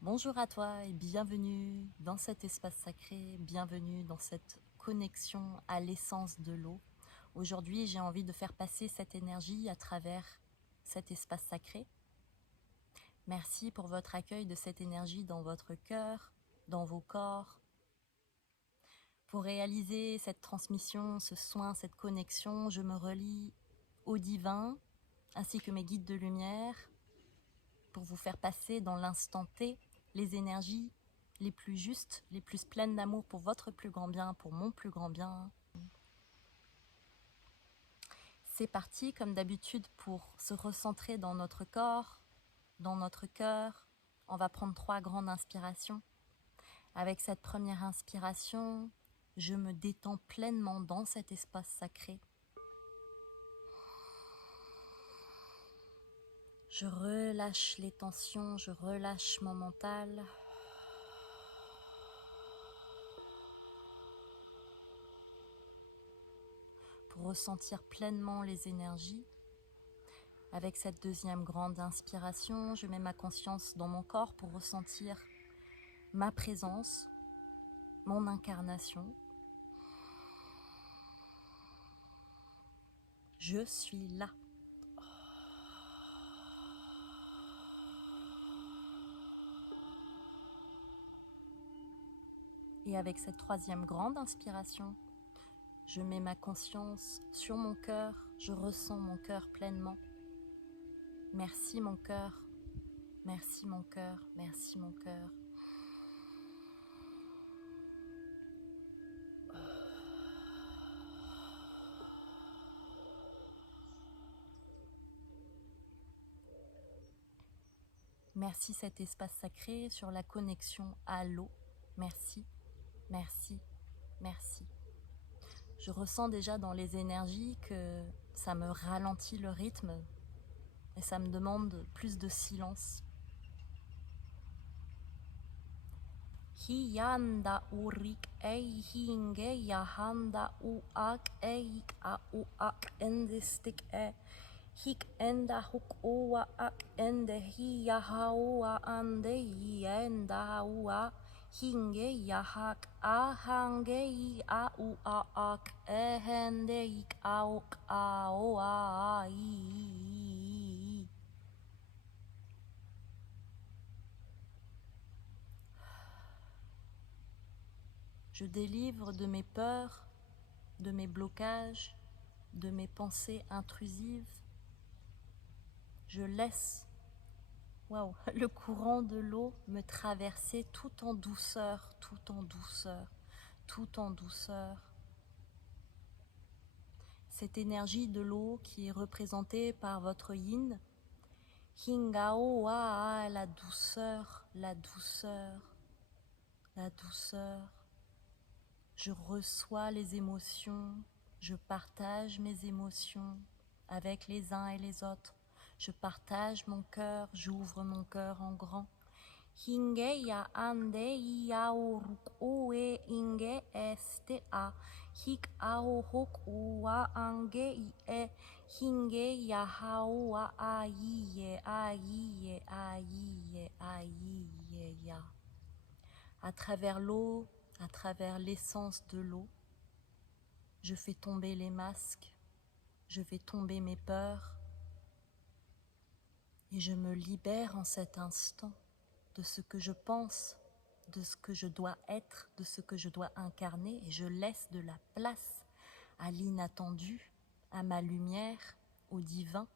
Bonjour à toi et bienvenue dans cet espace sacré, bienvenue dans cette connexion à l'essence de l'eau. Aujourd'hui, j'ai envie de faire passer cette énergie à travers cet espace sacré. Merci pour votre accueil de cette énergie dans votre cœur, dans vos corps. Pour réaliser cette transmission, ce soin, cette connexion, je me relie au divin ainsi que mes guides de lumière pour vous faire passer dans l'instant T les énergies les plus justes, les plus pleines d'amour pour votre plus grand bien, pour mon plus grand bien. C'est parti, comme d'habitude, pour se recentrer dans notre corps, dans notre cœur. On va prendre 3 grandes inspirations. Avec cette première inspiration, je me détends pleinement dans cet espace sacré. Je relâche les tensions, je relâche mon mental. Pour ressentir pleinement les énergies. Avec cette deuxième grande inspiration, je mets ma conscience dans mon corps pour ressentir ma présence, mon incarnation. Je suis là. Et avec cette troisième grande inspiration, je mets ma conscience sur mon cœur, je ressens mon cœur pleinement. Merci mon cœur, merci mon cœur, merci mon cœur. Merci cet espace sacré sur la connexion à l'eau. Merci, merci, merci. Je ressens déjà dans les énergies que ça me ralentit le rythme et ça me demande plus de silence. Hiyanda urik ei hinge yahanda uak eik a uak endistik e hik enda huk ua ak ende hiyahaua ande yenda ua hinge yahak a hange i a ua ak ehende ik auk a oa i. Je délivre de mes peurs, de mes blocages, de mes pensées intrusives. Je laisse le courant de l'eau me traverser tout en douceur, tout en douceur, tout en douceur. Cette énergie de l'eau qui est représentée par votre yin, Hingao wa, la douceur, la douceur, la douceur. Je reçois les émotions, je partage mes émotions avec les uns et les autres. Je partage mon cœur, j'ouvre mon cœur en grand. Hingeya ande yauruk ue inge este a hik ao hok ua ange e hingeya haua aiye aiye aiye aiye ya. À travers l'eau, à travers l'essence de l'eau, je fais tomber les masques, je fais tomber mes peurs et je me libère en cet instant de ce que je pense, de ce que je dois être, de ce que je dois incarner et je laisse de la place à l'inattendu, à ma lumière, au divin.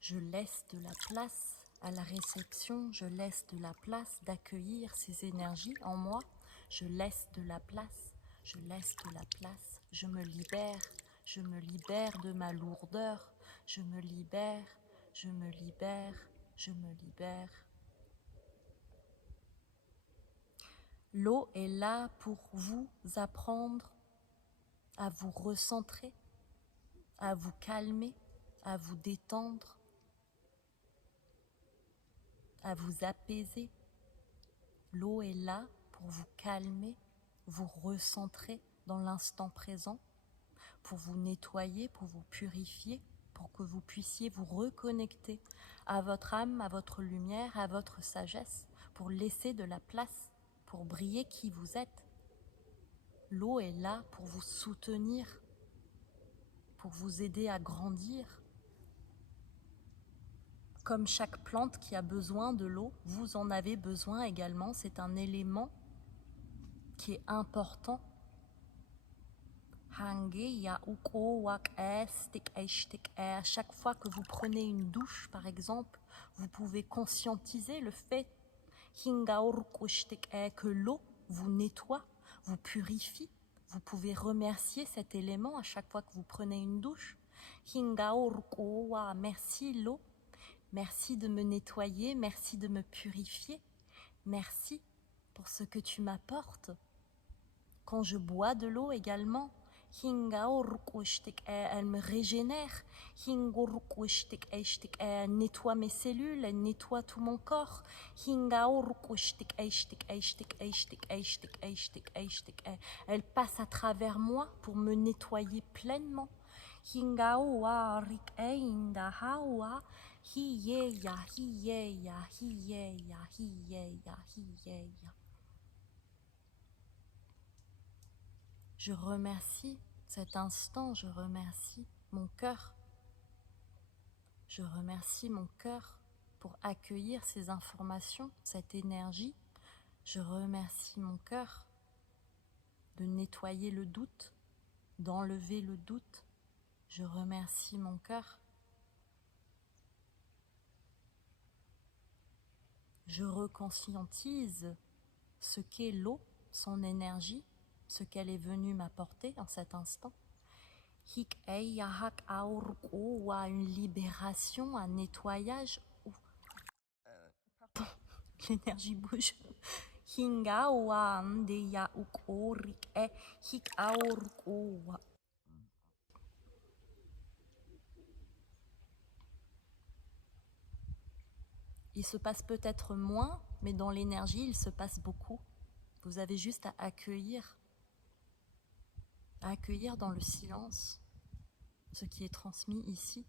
Je laisse de la place à la réception, je laisse de la place d'accueillir ces énergies en moi, je laisse de la place, je laisse de la place, je me libère de ma lourdeur, je me libère, je me libère, je me libère. L'eau est là pour vous apprendre à vous recentrer, à vous calmer, à vous détendre, à vous apaiser. L'eau est là pour vous calmer, vous recentrer dans l'instant présent, pour vous nettoyer, pour vous purifier. pour que vous puissiez vous reconnecter à votre âme, à votre lumière, à votre sagesse, pour laisser de la place, pour briller qui vous êtes. L'eau est là pour vous soutenir, pour vous aider à grandir. Comme chaque plante qui a besoin de l'eau, vous en avez besoin également. C'est un élément qui est important. À chaque fois que vous prenez une douche, par exemple, vous pouvez conscientiser le fait que l'eau vous nettoie, vous purifie. Vous pouvez remercier cet élément à chaque fois que vous prenez une douche. Merci l'eau, merci de me nettoyer, merci de me purifier, merci pour ce que tu m'apportes. Quand je bois de l'eau également, elle me régénère, elle nettoie mes cellules, elle nettoie tout mon corps. Elle passe à travers moi pour me nettoyer pleinement. Je remercie cet instant, je remercie mon cœur. Je remercie mon cœur pour accueillir ces informations, cette énergie. Je remercie mon cœur de nettoyer le doute, d'enlever le doute. Je remercie mon cœur. Je reconscientise ce qu'est l'eau, son énergie, ce qu'elle est venue m'apporter en cet instant. Une libération, un nettoyage. Pardon, l'énergie bouge. Il se passe peut-être moins, mais dans l'énergie, il se passe beaucoup. Vous avez juste à accueillir dans le silence ce qui est transmis ici.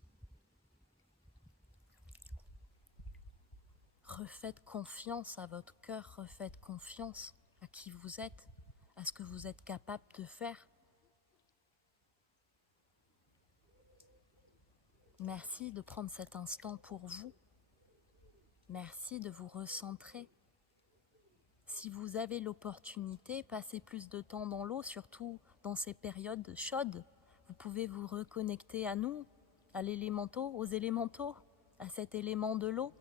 Refaites confiance à votre cœur, refaites confiance à qui vous êtes, à ce que vous êtes capable de faire. Merci de prendre cet instant pour vous. Merci de vous recentrer. Si vous avez l'opportunité, passez plus de temps dans l'eau, surtout dans ces périodes chaudes. Vous pouvez vous reconnecter à nous, à l'élémentaux, aux élémentaux, à cet élément de l'eau.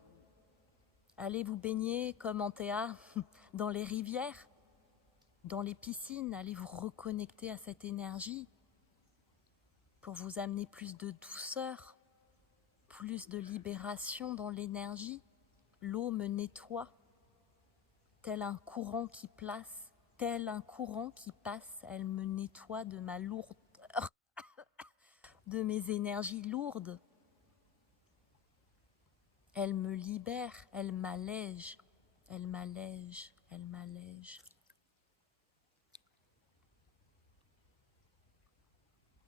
Allez vous baigner comme en Théa dans les rivières, dans les piscines. Allez vous reconnecter à cette énergie pour vous amener plus de douceur, plus de libération dans l'énergie. L'eau me nettoie, tel un courant qui passe, elle me nettoie de ma lourdeur, de mes énergies lourdes. Elle me libère, elle m'allège, elle m'allège, elle m'allège.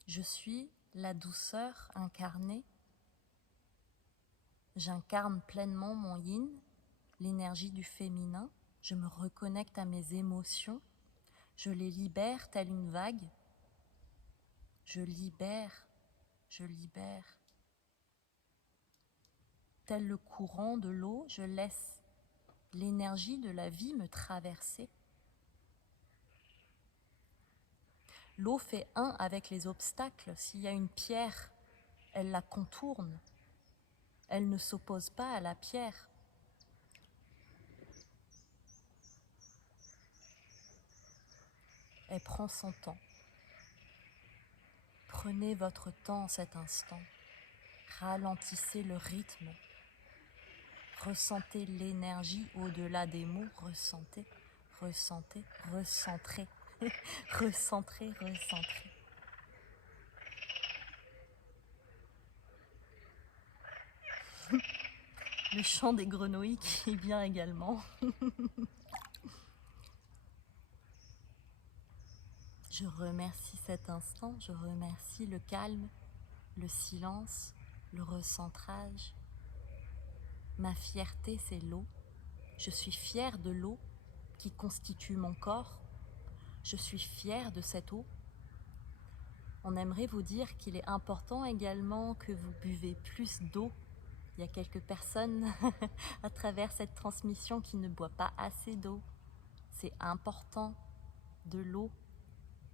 Je suis la douceur incarnée. J'incarne pleinement mon yin, l'énergie du féminin. Je me reconnecte à mes émotions. Je les libère telle une vague. Je libère. Tel le courant de l'eau, je laisse l'énergie de la vie me traverser. L'eau fait un avec les obstacles. S'il y a une pierre, elle la contourne. Elle ne s'oppose pas à la pierre. Elle prend son temps. Prenez votre temps en cet instant. Ralentissez le rythme. Ressentez l'énergie au-delà des mots. Ressentez, recentrez. Recentrez. Le chant des grenouilles qui est bien également. Je remercie cet instant, je remercie le calme, le silence, le recentrage. Ma fierté, c'est l'eau. Je suis fière de l'eau qui constitue mon corps. Je suis fière de cette eau. On aimerait vous dire qu'il est important également que vous buvez plus d'eau. Il y a quelques personnes à travers cette transmission qui ne boivent pas assez d'eau. C'est important. De l'eau,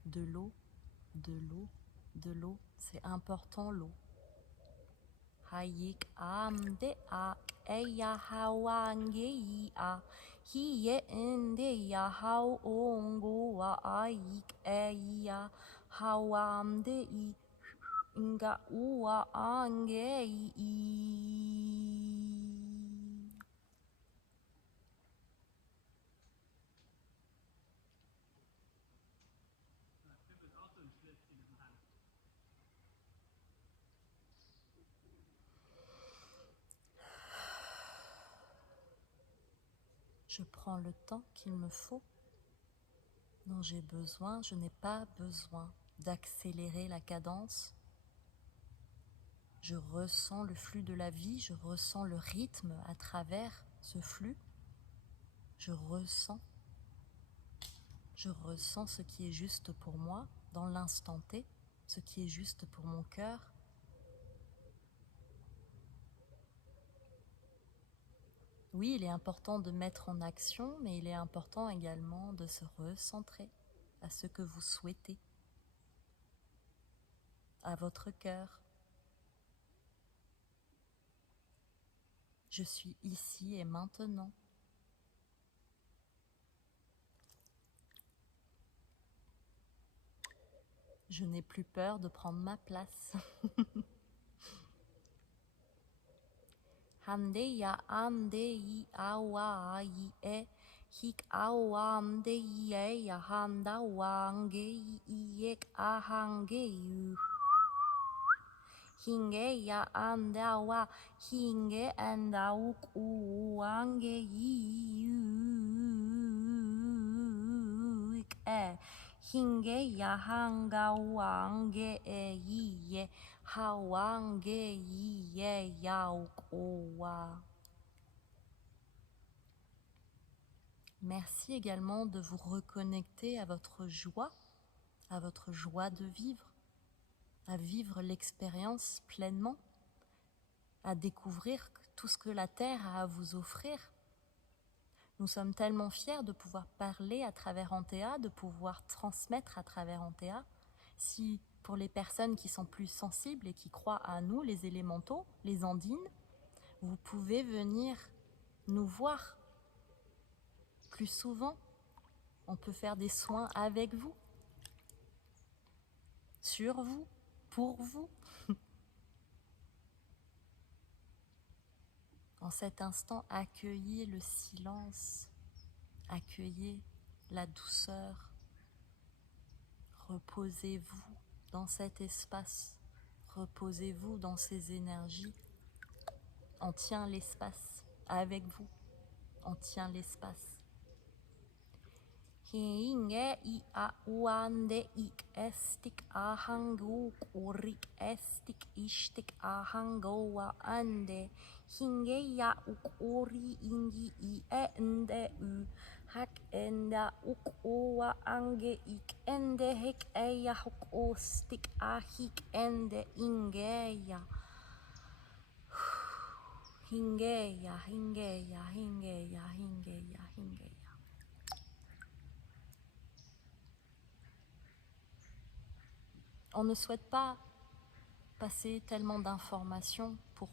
de l'eau, de l'eau, de l'eau. C'est important l'eau. Hayik amde a eya hawange a hiye ende ya hau ongo wa aik eya hawamde I nga ua ange I. Je prends le temps qu'il me faut, dont j'ai besoin. Je n'ai pas besoin d'accélérer la cadence. Je ressens le flux de la vie, je ressens le rythme à travers ce flux. Je ressens ce qui est juste pour moi dans l'instant T, ce qui est juste pour mon cœur. Oui, il est important de mettre en action, mais il est important également de se recentrer à ce que vous souhaitez, à votre cœur. Je suis ici et maintenant. Je n'ai plus peur de prendre ma place. Handeya andei awa e hik awa andei ya handa wange iek ahange yu. Hinge ya andawa hinge andauk uange iuk e. Hinge ya hanga wange ye hawange ye yaokoa. Merci également de vous reconnecter à votre joie de vivre, à vivre l'expérience pleinement, à découvrir tout ce que la Terre a à vous offrir. Nous sommes tellement fiers de pouvoir parler à travers Antea, de pouvoir transmettre à travers Antea. Si pour les personnes qui sont plus sensibles et qui croient à nous, les élémentaux, les andines, vous pouvez venir nous voir plus souvent. On peut faire des soins avec vous, sur vous, pour vous. En cet instant, accueillez le silence, accueillez la douceur. Reposez-vous dans cet espace, reposez-vous dans ces énergies. On tient l'espace avec vous, on tient l'espace. Hinge I a uande ik estik ahangu kurik estik ishtik ahangoa ande. Hinge ya ukuri ingi I ende u hak enda ukoa ange ik ende hek eya hok ostik ahik ende ingeya. Hingeya, hingeya, hingeya, hingeya, hingeya. On ne souhaite pas passer tellement d'informations pour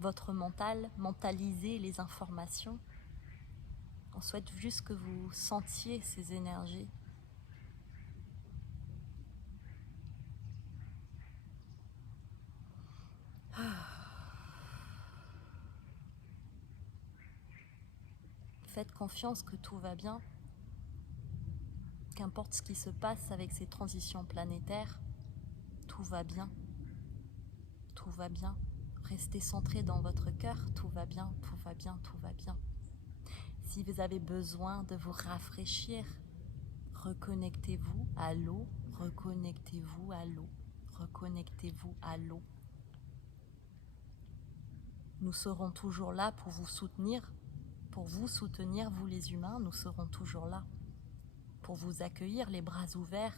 votre mental, mentaliser les informations. On souhaite juste que vous sentiez ces énergies. Faites confiance que tout va bien. Qu'importe ce qui se passe avec ces transitions planétaires, tout va bien. Tout va bien. Restez centré dans votre cœur, tout va bien, tout va bien, tout va bien. Si vous avez besoin de vous rafraîchir, reconnectez-vous à l'eau, reconnectez-vous à l'eau, reconnectez-vous à l'eau. Nous serons toujours là pour vous soutenir, vous les humains, nous serons toujours là pour vous accueillir les bras ouverts,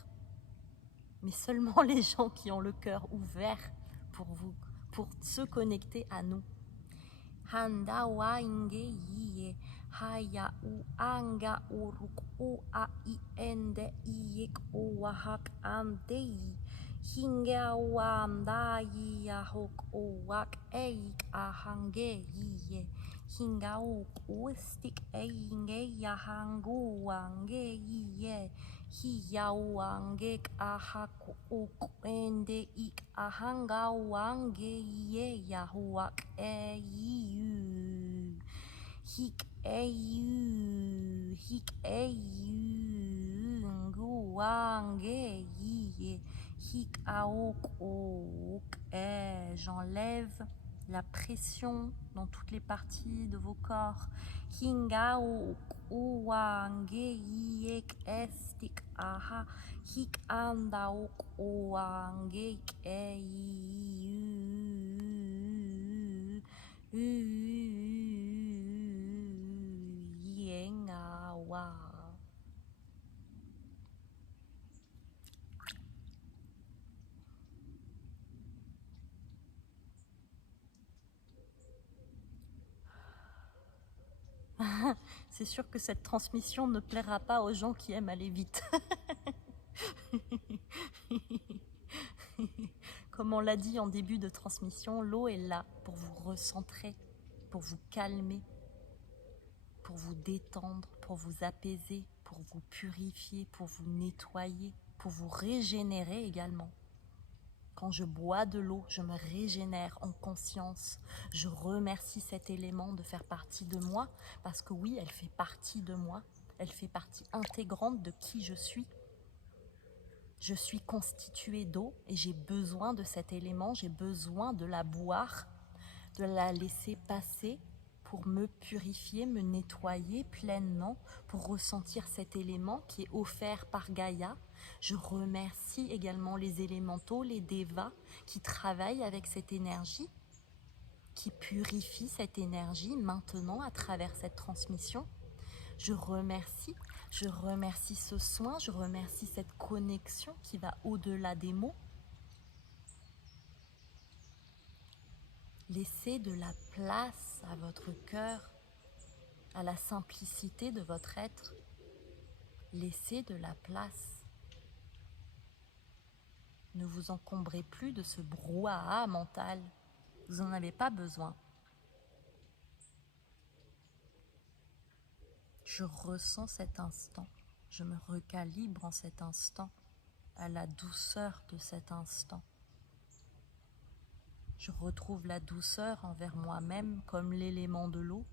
mais seulement les gens qui ont le cœur ouvert pour vous, pour se connecter à nous. Handa wa inge iye haya u anga uruk u a I ende iyek o wahak andei hinga wa anda iya hok o wak eik a hange iye hinga u stik einge ya hangu wange iye hiya wange a hak u ende ik a hanga wange iye ya huak eiu hik eiu ngu wange iye hik aok ok j'enlève la pression dans toutes les parties de vos corps. Hinga wange iek estik aha hik anda wange yengawa. C'est sûr que cette transmission ne plaira pas aux gens qui aiment aller vite. Comme on l'a dit en début de transmission, l'eau est là pour vous recentrer, pour vous calmer, pour vous détendre, pour vous apaiser, pour vous purifier, pour vous nettoyer, pour vous régénérer également. Quand je bois de l'eau, je me régénère en conscience. Je remercie cet élément de faire partie de moi, parce que oui, elle fait partie de moi. Elle fait partie intégrante de qui je suis. Je suis constituée d'eau et j'ai besoin de cet élément, j'ai besoin de la boire, de la laisser passer pour me purifier, me nettoyer pleinement, pour ressentir cet élément qui est offert par Gaïa. Je remercie également les élémentaux, les devas qui travaillent avec cette énergie, qui purifient cette énergie maintenant à travers cette transmission. Je remercie ce soin, je remercie cette connexion qui va au-delà des mots. Laissez de la place à votre cœur, à la simplicité de votre être. Laissez de la place. Ne vous encombrez plus de ce brouhaha mental. Vous n'en avez pas besoin. Je ressens cet instant. Je me recalibre en cet instant, à la douceur de cet instant. Je retrouve la douceur envers moi-même comme l'élément de l'eau.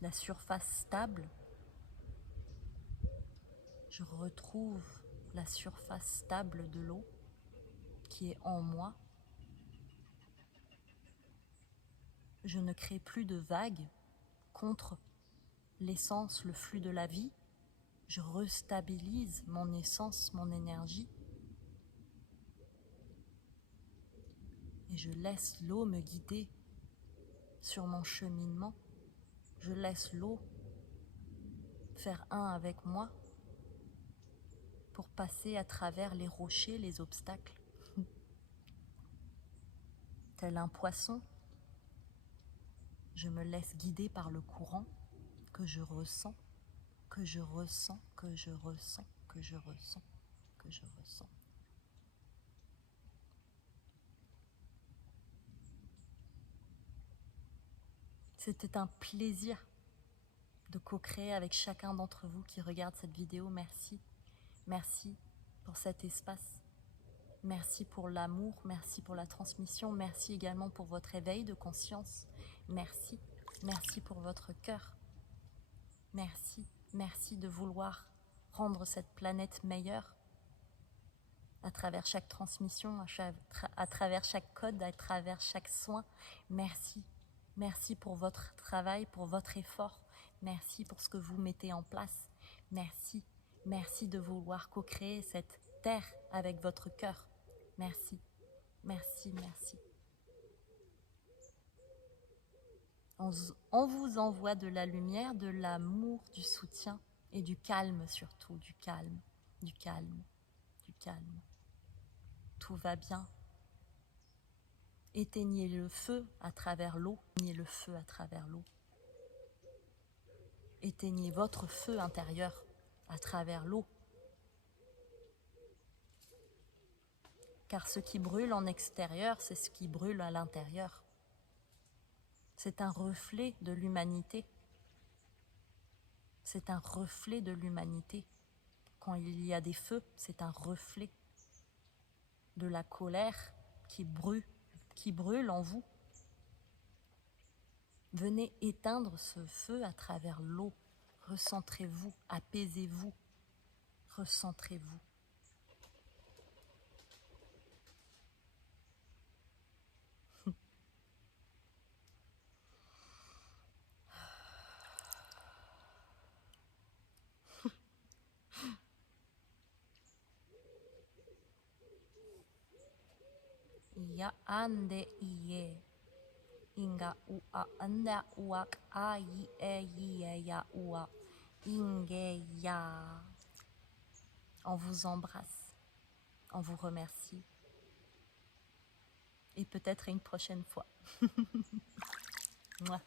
La surface stable. Je retrouve la surface stable de l'eau qui est en moi. Je ne crée plus de vagues contre l'essence, le flux de la vie. Je restabilise mon essence, mon énergie. Et je laisse l'eau me guider sur mon cheminement. Je laisse l'eau faire un avec moi pour passer à travers les rochers, les obstacles. Tel un poisson, je me laisse guider par le courant que je ressens, que je ressens, que je ressens, que je ressens, que je ressens. C'était un plaisir de co-créer avec chacun d'entre vous qui regarde cette vidéo. Merci. Merci pour cet espace. Merci pour l'amour. Merci pour la transmission. Merci également pour votre éveil de conscience. Merci. Merci pour votre cœur. Merci. Merci de vouloir rendre cette planète meilleure à travers chaque transmission, à travers chaque code, à travers chaque soin. Merci. Merci pour votre travail, pour votre effort. Merci pour ce que vous mettez en place. Merci. Merci de vouloir co-créer cette terre avec votre cœur. Merci. Merci, merci. On vous envoie de la lumière, de l'amour, du soutien et du calme surtout, du calme, du calme, du calme. Tout va bien. Éteignez le feu à travers l'eau, éteignez le feu à travers l'eau. Éteignez votre feu intérieur à travers l'eau. Car ce qui brûle en extérieur, c'est ce qui brûle à l'intérieur. C'est un reflet de l'humanité. C'est un reflet de l'humanité. Quand il y a des feux, c'est un reflet de la colère qui brûle en vous. Venez éteindre ce feu à travers l'eau. Recentrez-vous, apaisez-vous, recentrez-vous. Ya ande iye. Inga ua anda uak a yi e yi ya ua. Inge ya. On vous embrasse, on vous remercie. Et peut-être une prochaine fois. Mouah.